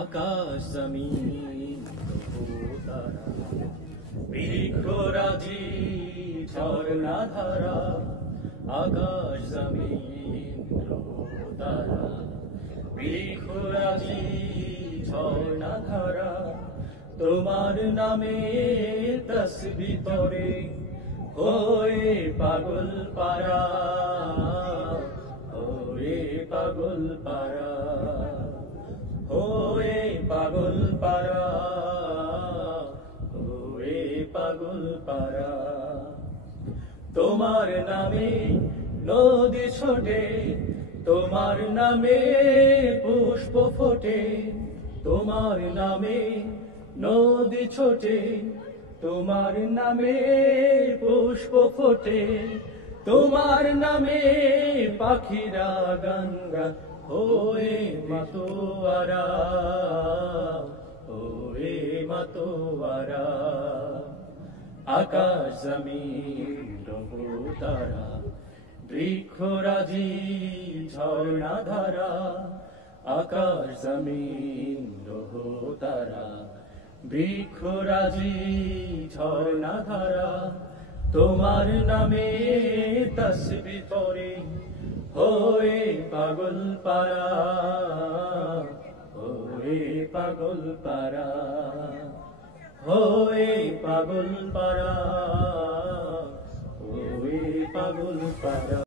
আকাশ জমিন তারা বৃক্ষরাজি ঝর্ণা ধারা আকাশ জমিন তারা বৃক্ষরাজি ঝর্ণা ধারা তোমার নামে তসবিহ পড়ে হয়ে পাগল পারা হয়ে পাগল পারা হয়ে পাগল পারা হয়ে পাগল পারা তোমার নামে নদী ছোটে তোমার নামে পুষ্প ফোটে তোমার নামে নদী ছোটে তোমার নামে পুষ্প ফোটে তোমার নামে পাখিরা গান গায় ওয়ে মাতোয়ারা ওয়ে মাতোয়ারা আকাশ জমিন তারা বৃক্ষরাজি ঝর্ণা ধারা আকাশ জমিন তারা বৃক্ষরাজি ঝর্ণা ধারা তোমার নামে তসবিহ পড়ে হয়ে পাগল পারা হয়ে পাগল পারা হয়ে পাগল পারা হয়ে পাগল পারা।